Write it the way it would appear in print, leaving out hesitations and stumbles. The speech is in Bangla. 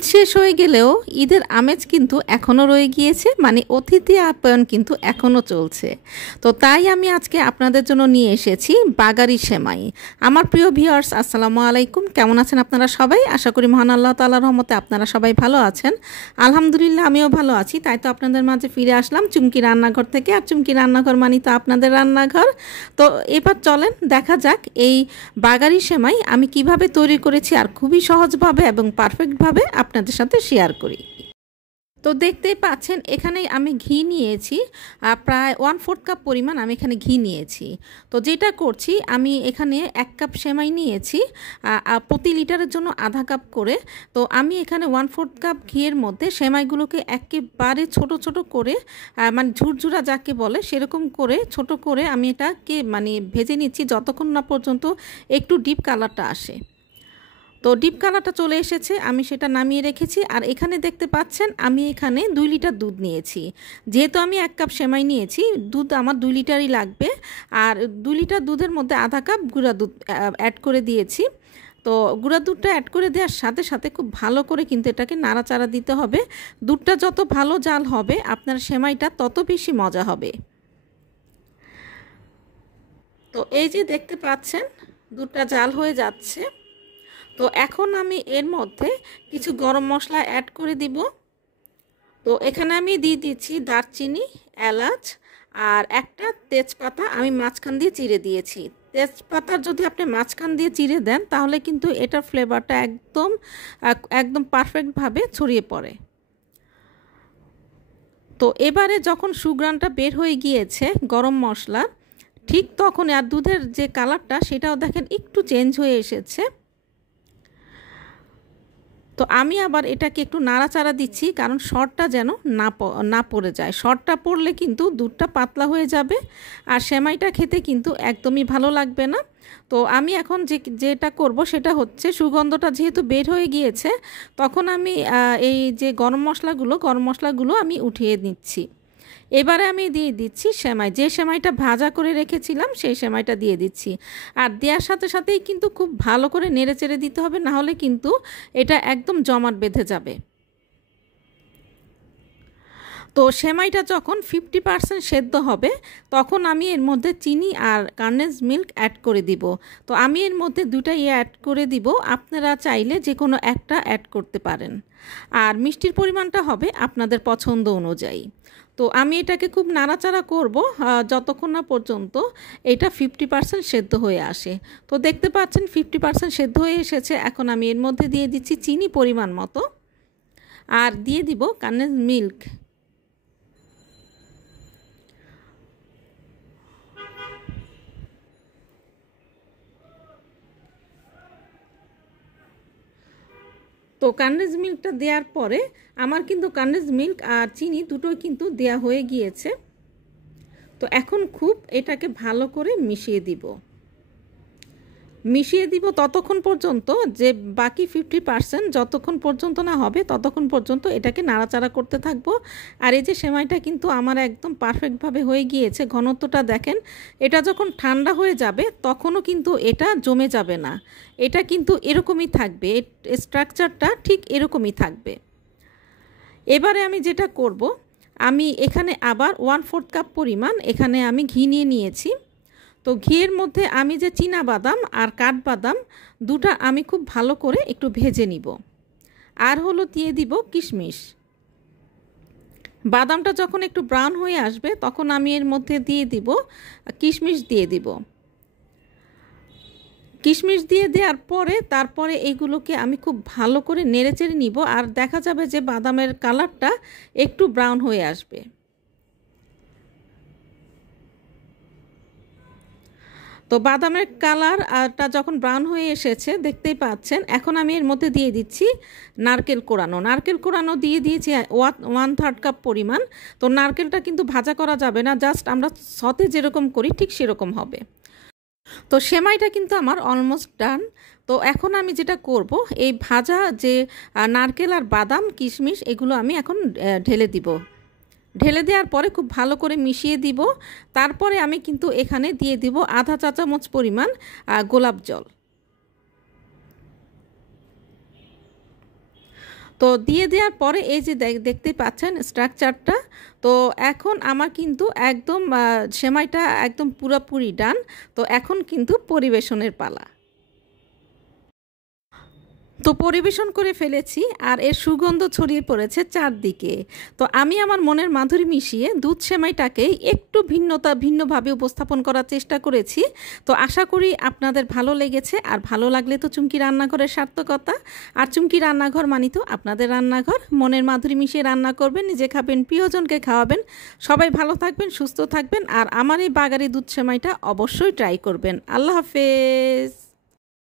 ঈদ শেষ হয়ে গেলেও ঈদের আমেজ কিন্তু এখনও রয়ে গিয়েছে, মানে অতিথি আপ্যায়ন কিন্তু এখনও চলছে। তো তাই আমি আজকে আপনাদের জন্য নিয়ে এসেছি বাগারি সেমাই। আমার প্রিয় ভিউয়ার্স, আসসালামু আলাইকুম। কেমন আছেন আপনারা সবাই? আশা করি মহান আল্লাহ তাআলার রহমতে আপনারা সবাই ভালো আছেন। আলহামদুলিল্লাহ আমিও ভালো আছি। তাই তো আপনাদের মাঝে ফিরে আসলাম চুমকি রান্নাঘর থেকে। আর চুমকি রান্নাঘর মানে তো আপনাদের রান্নাঘর। তো এবার চলেন দেখা যাক এই বাগারি সেমাই আমি কিভাবে তৈরি করেছি, আর খুবই সহজভাবে এবং পারফেক্টভাবে আপনাদের সাথে শেয়ার করি। তো দেখতেই পাচ্ছেন এখানে আমি ঘি নিয়েছি, প্রায় 1/4 কাপ পরিমাণ আমি এখানে ঘি নিয়েছি। তো যেটা করছি, আমি এখানে 1 কাপ সেমাই নিয়েছি, প্রতি লিটারের জন্য আধা কাপ করে। তো আমি এখানে 1/4 কাপ ঘিয়ের মধ্যে সেমাইগুলোকে একেবারে ছোট ছোট করে, মানে ঝুরঝুরা যাকে বলে সেরকম করে ছোট করে আমি এটাকে মানে ভেজে নিচ্ছি যতক্ষণ না পর্যন্ত একটু ডিপ কালারটা আসে। তো ডিপ কালারটা চলে এসেছে, আমি সেটা নামিয়ে রেখেছি। আর এখানে দেখতে পাচ্ছেন আমি এখানে 2 লিটার দুধ নিয়েছি। যেহেতু আমি 1 কাপ সেমাই নিয়েছি, দুধ আমার 2 লিটারই লাগবে। আর 2 লিটার দুধের মধ্যে আধা কাপ গুঁড়া দুধ অ্যাড করে দিয়েছি। তো গুঁড়া দুধটা অ্যাড করে দেওয়ার সাথে সাথে খুব ভালো করে কিন্তু এটাকে নাড়াচাড়া দিতে হবে। দুধটা যত ভালো জাল হবে আপনার সেমাইটা তত বেশি মজা হবে। তো এই যে দেখতে পাচ্ছেন দুধটা জাল হয়ে যাচ্ছে। তো এখন আমি এর মধ্যে কিছু গরম মশলা অ্যাড করে দিব। তো এখানে আমি দিয়ে দিচ্ছি দারচিনি, এলাচ আর একটা তেজপাতা আমি মাঝখান দিয়ে চিড়ে দিয়েছি। তেজপাতা যদি আপনি মাঝখান দিয়ে চিড়ে দেন তাহলে কিন্তু এটার ফ্লেভারটা একদম পারফেক্টভাবে ছড়িয়ে পড়ে। তো এবারে যখন সুঘ্রাণটা বের হয়ে গিয়েছে গরম মশলা, ঠিক তখন আর দুধের যে কালারটা সেটাও দেখেন একটু চেঞ্জ হয়ে এসেছে। তো আমি আবার এটাকে একটু নাড়াচাড়া দিচ্ছি, কারণ শর্টটা যেন না পড়ে যায়। শর্টটা পড়লে কিন্তু দুধটা পাতলা হয়ে যাবে আর সেমাইটা খেতে কিন্তু একদমই ভালো লাগবে না। তো আমি এখন যেটা করব সেটা হচ্ছে, সুগন্ধটা যেহেতু বের হয়ে গিয়েছে তখন আমি এই যে গরম মশলাগুলো আমি উঠিয়ে নিচ্ছি। এবারে আমি দিয়ে দিচ্ছি সেমাই, যে সেমাইটা ভাজা করে রেখেছিলাম সেই সেমাইটা দিয়ে দিচ্ছি। আর দেওয়ার সাথে সাথেই কিন্তু খুব ভালো করে নেড়ে চেড়ে দিতে হবে, না হলে কিন্তু এটা একদম জমাট বেঁধে যাবে। তো সেমাইটা যখন 50% সেদ্ধ হবে তখন আমি এর মধ্যে চিনি আর কনডেন্স মিল্ক অ্যাড করে দিব। তো আমি এর মধ্যে দুটাই অ্যাড করে দিব, আপনারা চাইলে যে কোনো একটা অ্যাড করতে পারেন। আর মিষ্টির পরিমাণটা হবে আপনাদের পছন্দ অনুযায়ী। তো আমি এটাকে খুব নাড়াচাড়া করব যতক্ষণ না পর্যন্ত এটা 50% সেদ্ধ হয়ে আসে। তো দেখতে পাচ্ছেন 50% সেদ্ধ হয়ে এসেছে। এখন আমি এর মধ্যে দিয়ে দিচ্ছি চিনি পরিমাণ মতো, আর দিয়ে দিব কনডেন্স মিল্ক। তো কনডেন্স মিল্কটা দেওয়ার পরে আমার কিন্তু কনডেন্স মিল্ক আর চিনি দুটোই কিন্তু দেয়া হয়ে গিয়েছে। তো এখন খুব এটাকে ভালো করে মিশিয়ে দিব ততক্ষণ পর্যন্ত, যে বাকি 50% যতক্ষণ পর্যন্ত না হবে ততক্ষণ পর্যন্ত এটাকে নাড়াচাড়া করতে থাকবো। আর এই যে সেমাইটা কিন্তু আমার একদম পারফেক্টভাবে হয়ে গিয়েছে। ঘনত্বটা দেখেন, এটা যখন ঠান্ডা হয়ে যাবে তখনও কিন্তু এটা জমে যাবে না, এটা কিন্তু এরকমই থাকবে, স্ট্রাকচারটা ঠিক এরকমই থাকবে। এবারে আমি যেটা করব, আমি এখানে আবার 1/4 কাপ পরিমাণ এখানে আমি ঘি নিয়ে নিয়েছি। তো ঘিয়ের মধ্যে আমি যে চীনা বাদাম আর কাঠবাদাম দুটা আমি খুব ভালো করে একটু ভেজে নিব। আর হলো দিয়ে দিব কিশমিশ। বাদামটা যখন একটু ব্রাউন হয়ে আসবে তখন আমি এর মধ্যে দিয়ে দিব কিশমিশ দিয়ে দিব। কিশমিশ দিয়ে দেওয়ার পরে তারপরে এইগুলোকে আমি খুব ভালো করে নেড়েচেড়ে নিব। আর দেখা যাবে যে বাদামের কালারটা একটু ব্রাউন হয়ে আসবে। তো বাদামের কালারটা যখন ব্রাউন হয়ে এসেছে দেখতেই পাচ্ছেন, এখন আমি এর মধ্যে দিয়ে দিচ্ছি নারকেল কোড়ানো দিয়ে দিয়েছি 1/3 কাপ পরিমাণ। তো নারকেলটা কিন্তু ভাজা করা যাবে না, জাস্ট আমরা সতে যেরকম করি ঠিক সেরকম হবে। তো সেমাইটা কিন্তু আমার অলমোস্ট ডান। তো এখন আমি যেটা করব, এই ভাজা যে নারকেল আর বাদাম কিশমিশ এগুলো আমি এখন ঢেলে দেওয়ার পরে খুব ভালো করে মিশিয়ে দিব। তারপরে আমি কিন্তু এখানে দিয়ে দিব আধা চা চামচ পরিমাণ গোলাপ জল। তো দিয়ে দেওয়ার পরে এই যে দেখতে পাচ্ছেন স্ট্রাকচারটা। তো এখন আমার কিন্তু একদম সেমাইটা একদম পুরোপুরি ডান। তো এখন কিন্তু পরিবেশনের পালা। তো পরিবেশন করে ফেলেছি আর এর সুগন্ধ ছড়িয়ে পড়েছে চারদিকে। তো আমি আমার মনের মাধুরী মিশিয়ে দুধ সেমাইটাকে একটু ভিন্নভাবে উপস্থাপন করার চেষ্টা করেছি। তো আশা করি আপনাদের ভালো লেগেছে, আর ভালো লাগলে তো চুমকি রান্নাঘরের সার্থকতা। আর চুমকি রান্নাঘর মানি তো আপনাদের রান্নাঘর। মনের মাধুরী মিশিয়ে রান্না করবেন, নিজে খাবেন, প্রিয়জনকে খাওয়াবেন। সবাই ভালো থাকবেন, সুস্থ থাকবেন, আর আমার এই বাগারি দুধ সেমাইটা অবশ্যই ট্রাই করবেন। আল্লাহ হাফেজ।